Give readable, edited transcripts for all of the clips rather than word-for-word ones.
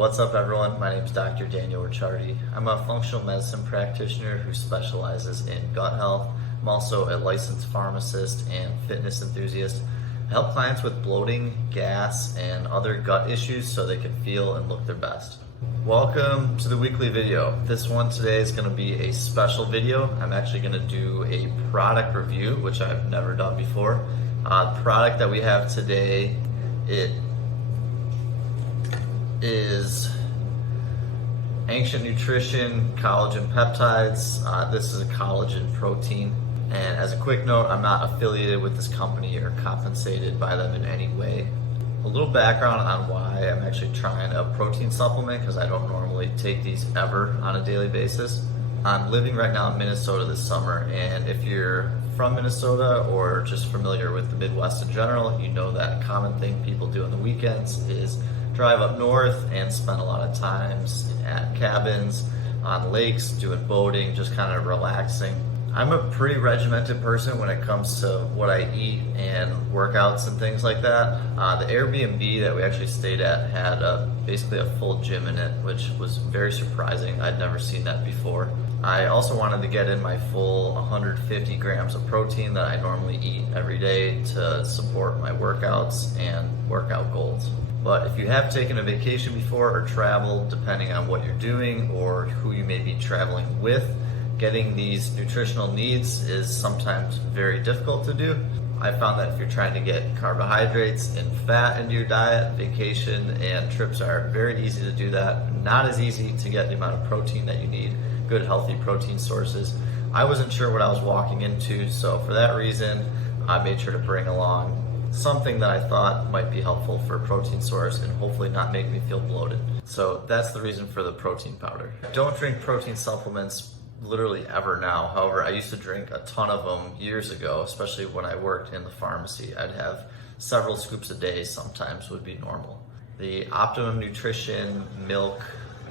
What's up everyone? My name is Dr. Daniel Ricciardi. I'm a functional medicine practitioner who specializes in gut health. I'm also a licensed pharmacist and fitness enthusiast. I help clients with bloating, gas, and other gut issues so they can feel and look their best. Welcome to the weekly video. This one today is going to be a special video. I'm actually going to do a product review, which I've never done before. The product that we have today, it is Ancient Nutrition Collagen Peptides. This is a collagen protein. And as a quick note, I'm not affiliated with this company or compensated by them in any way. A little background on why I'm actually trying a protein supplement, because I don't normally take these ever on a daily basis. I'm living right now in Minnesota this summer, and if you're from Minnesota or just familiar with the Midwest in general, you know that a common thing people do on the weekends is drive up north and spend a lot of times at cabins, on lakes, doing boating, just kind of relaxing. I'm a pretty regimented person when it comes to what I eat and workouts and things like that. The Airbnb that we actually stayed at had basically a full gym in it, which was very surprising. I'd never seen that before. I also wanted to get in my full 150 grams of protein that I normally eat every day to support my workouts and workout goals. But if you have taken a vacation before or traveled, depending on what you're doing or who you may be traveling with, getting these nutritional needs is sometimes very difficult to do. I found that if you're trying to get carbohydrates and fat into your diet, vacation and trips are very easy to do that. Not as easy to get the amount of protein that you need, good healthy protein sources. I wasn't sure what I was walking into, so for that reason, I made sure to bring along something that I thought might be helpful for a protein source and hopefully not make me feel bloated. So that's the reason for the protein powder. Don't drink protein supplements literally ever now. However, I used to drink a ton of them years ago, especially when I worked in the pharmacy. I'd have several scoops a day, sometimes would be normal. The Optimum Nutrition milk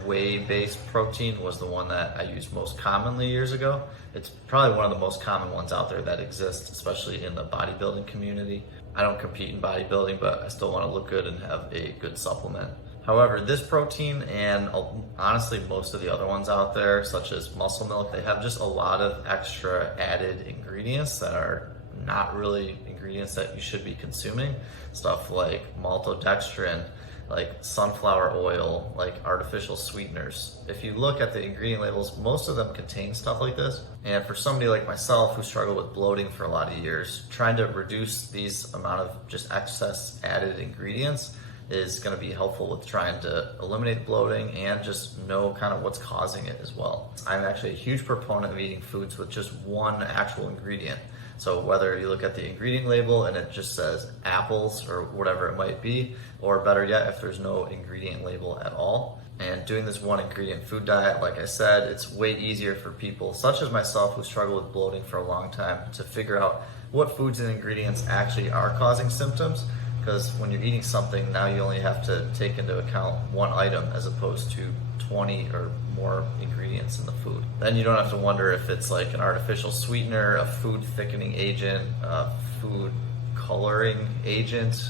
whey-based protein was the one that I used most commonly years ago. It's probably one of the most common ones out there that exists, especially in the bodybuilding community. I don't compete in bodybuilding, but I still want to look good and have a good supplement. However, this protein and honestly most of the other ones out there, such as muscle milk, they have just a lot of extra added ingredients that are not really ingredients that you should be consuming. Stuff like maltodextrin, like sunflower oil, like artificial sweeteners. If you look at the ingredient labels, most of them contain stuff like this. And for somebody like myself who struggled with bloating for a lot of years, trying to reduce these amount of just excess added ingredients is going to be helpful with trying to eliminate bloating and just know kind of what's causing it as well. I'm actually a huge proponent of eating foods with just one actual ingredient. So whether you look at the ingredient label and it just says apples or whatever it might be, or better yet, if there's no ingredient label at all. And doing this one ingredient food diet, like I said, it's way easier for people such as myself who struggle with bloating for a long time to figure out what foods and ingredients actually are causing symptoms. Because when you're eating something, now you only have to take into account one item as opposed to 20 or more ingredients in the food. Then you don't have to wonder if it's like an artificial sweetener, a food thickening agent, a food coloring agent,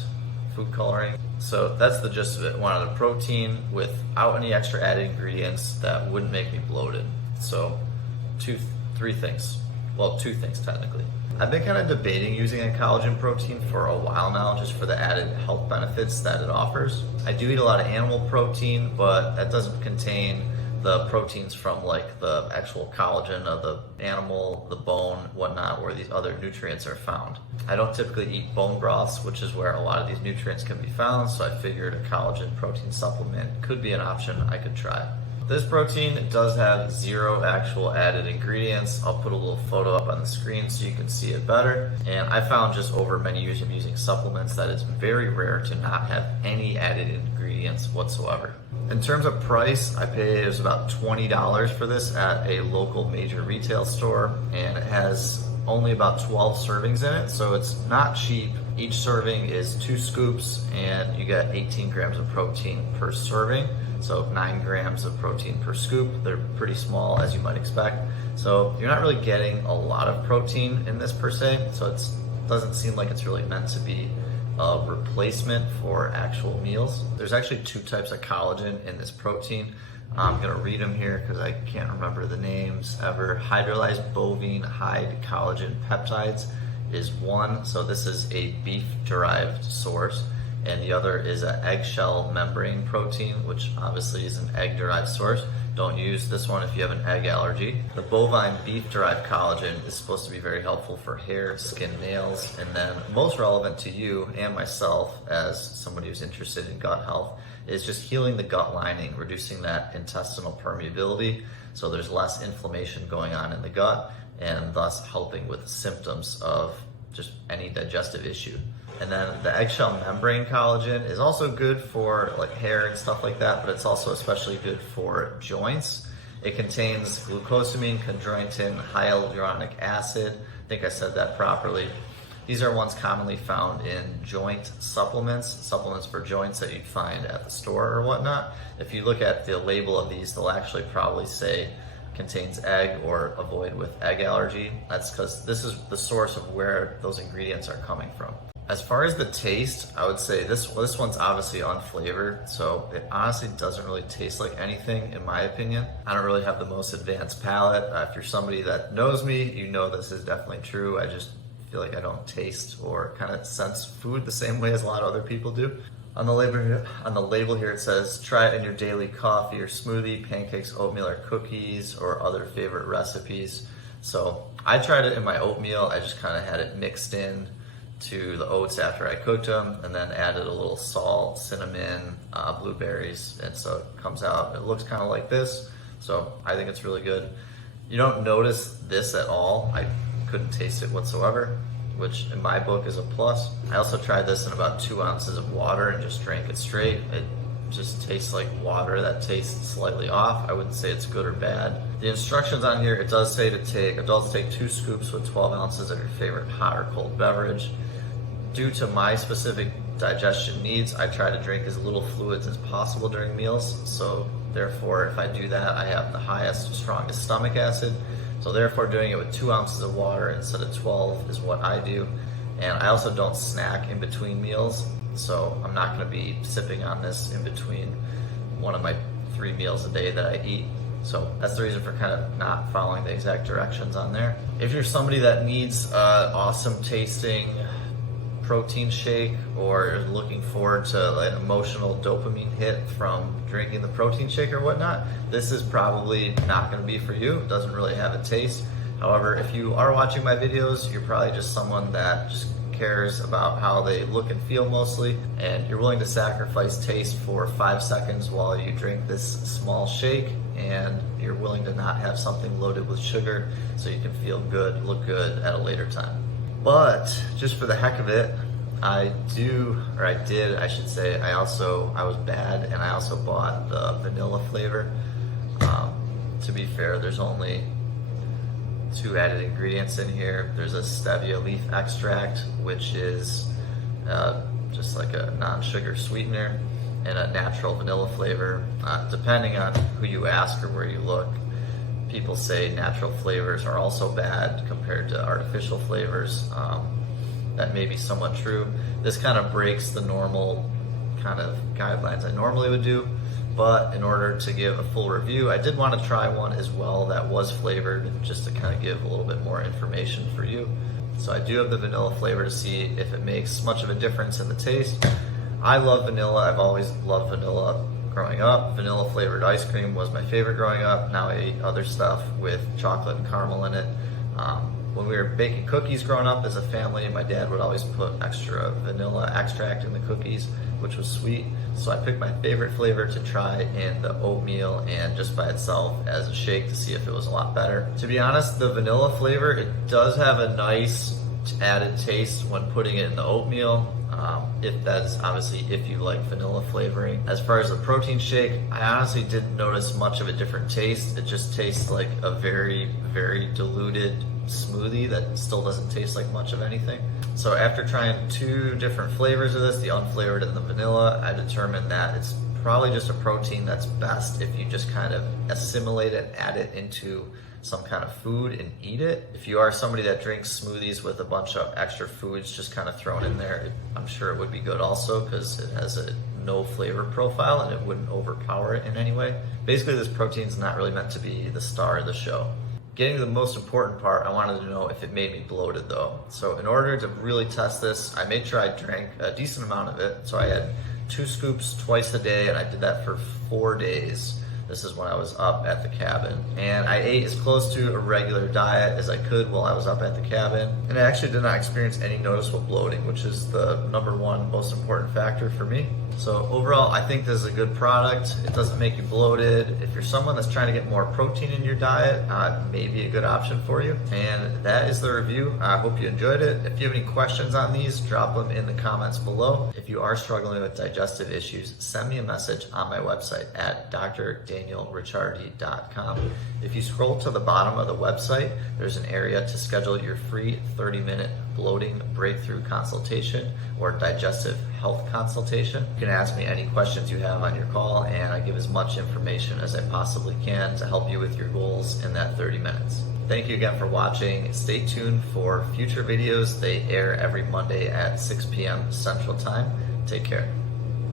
food coloring. So that's the gist of it. Wanted a protein without any extra added ingredients that wouldn't make me bloated. So two things technically. I've been kind of debating using a collagen protein for a while now, just for the added health benefits that it offers. I do eat a lot of animal protein, but that doesn't contain the proteins from like the actual collagen of the animal, the bone, whatnot, where these other nutrients are found. I don't typically eat bone broths, which is where a lot of these nutrients can be found, so I figured a collagen protein supplement could be an option I could try. This protein does have 0 actual added ingredients. I'll put a little photo up on the screen so you can see it better. And I found just over many years of using supplements that it's very rare to not have any added ingredients whatsoever. In terms of price, I paid about $20 for this at a local major retail store, and it has only about 12 servings in it, so it's not cheap. Each serving is 2 scoops and you get 18 grams of protein per serving. So 9 grams of protein per scoop. They're pretty small, as you might expect. So you're not really getting a lot of protein in this per se. So it doesn't seem like it's really meant to be a replacement for actual meals. There's actually two types of collagen in this protein. I'm gonna read them here because I can't remember the names ever. Hydrolyzed bovine hide collagen peptides is one. So this is a beef-derived source. And the other is an eggshell membrane protein, which obviously is an egg-derived source. Don't use this one if you have an egg allergy. The bovine beef-derived collagen is supposed to be very helpful for hair, skin, nails, and then most relevant to you and myself as somebody who's interested in gut health is just healing the gut lining, reducing that intestinal permeability so there's less inflammation going on in the gut and thus helping with symptoms of just any digestive issue. And then the eggshell membrane collagen is also good for like hair and stuff like that, but it's also especially good for joints. It contains glucosamine, chondroitin, hyaluronic acid. I think I said that properly. These are ones commonly found in joint supplements for joints that you'd find at the store or whatnot. If you look at the label of these, they'll actually probably say contains egg or avoid with egg allergy. That's because this is the source of where those ingredients are coming from. As far as the taste, I would say this one's obviously unflavored, so it honestly doesn't really taste like anything in my opinion. I don't really have the most advanced palate. If you're somebody that knows me, you know this is definitely true. I just feel like I don't taste or kind of sense food the same way as a lot of other people do. On the label here it says, try it in your daily coffee or smoothie, pancakes, oatmeal, or cookies, or other favorite recipes. So I tried it in my oatmeal. I just kind of had it mixed in to the oats after I cooked them, and then added a little salt, cinnamon, blueberries, and so it comes out. It looks kind of like this, so I think it's really good. You don't notice this at all. I couldn't taste it whatsoever, which in my book is a plus. I also tried this in about 2 ounces of water and just drank it straight. It just tastes like water that tastes slightly off. I wouldn't say it's good or bad. The instructions on here, it does say adults take 2 scoops with 12 ounces of your favorite hot or cold beverage. Due to my specific digestion needs, I try to drink as little fluids as possible during meals. So therefore, if I do that, I have the highest, strongest stomach acid. So therefore, doing it with 2 ounces of water instead of 12 is what I do. And I also don't snack in between meals. So I'm not gonna be sipping on this in between one of my 3 meals a day that I eat. So that's the reason for kind of not following the exact directions on there. If you're somebody that needs awesome tasting protein shake or looking forward to an emotional dopamine hit from drinking the protein shake or whatnot, this is probably not going to be for you. It doesn't really have a taste. However, if you are watching my videos, you're probably just someone that just cares about how they look and feel mostly, and you're willing to sacrifice taste for 5 seconds while you drink this small shake, and you're willing to not have something loaded with sugar so you can feel good, look good at a later time. But just for the heck of it, I was bad, and I also bought the vanilla flavor. To be fair, there's only 2 added ingredients in here. There's a stevia leaf extract, which is just like a non-sugar sweetener, and a natural vanilla flavor. Depending on who you ask or where you look, people say natural flavors are also bad compared to artificial flavors. That may be somewhat true. This kind of breaks the normal kind of guidelines I normally would do, but in order to give a full review, I did want to try one as well that was flavored, just to kind of give a little bit more information for you. So I do have the vanilla flavor to see if it makes much of a difference in the taste. I love vanilla. I've always loved vanilla growing up. Vanilla flavored ice cream was my favorite growing up. Now I eat other stuff with chocolate and caramel in it. When we were baking cookies growing up as a family, my dad would always put extra vanilla extract in the cookies, which was sweet. So I picked my favorite flavor to try in the oatmeal and just by itself as a shake to see if it was a lot better. To be honest, the vanilla flavor, it does have a nice added taste when putting it in the oatmeal. If that's obviously if you like vanilla flavoring. As far as the protein shake, I honestly didn't notice much of a different taste. It just tastes like a very, very diluted smoothie that still doesn't taste like much of anything. So after trying 2 different flavors of this, the unflavored and the vanilla, I determined that it's probably just a protein that's best if you just kind of assimilate it, add it into some kind of food and eat it. If you are somebody that drinks smoothies with a bunch of extra foods just kind of thrown in there, I'm sure it would be good also because it has a no flavor profile and it wouldn't overpower it in any way. Basically, this protein is not really meant to be the star of the show. Getting to the most important part, I wanted to know if it made me bloated though. So in order to really test this, I made sure I drank a decent amount of it. So I had 2 scoops twice a day, and I did that for 4 days. This is when I was up at the cabin. And I ate as close to a regular diet as I could while I was up at the cabin. And I actually did not experience any noticeable bloating, which is the #1 most important factor for me. So overall, I think this is a good product. It doesn't make you bloated. If you're someone that's trying to get more protein in your diet, it may be a good option for you. And that is the review. I hope you enjoyed it. If you have any questions on these, drop them in the comments below. If you are struggling with digestive issues, send me a message on my website at drdanielricciardi.com. If you scroll to the bottom of the website, there's an area to schedule your free 30-minute bloating breakthrough consultation or digestive health consultation. You can ask me any questions you have on your call, and I give as much information as I possibly can to help you with your goals in that 30 minutes. Thank you again for watching. Stay tuned for future videos. They air every Monday at 6 p.m. Central Time. Take care.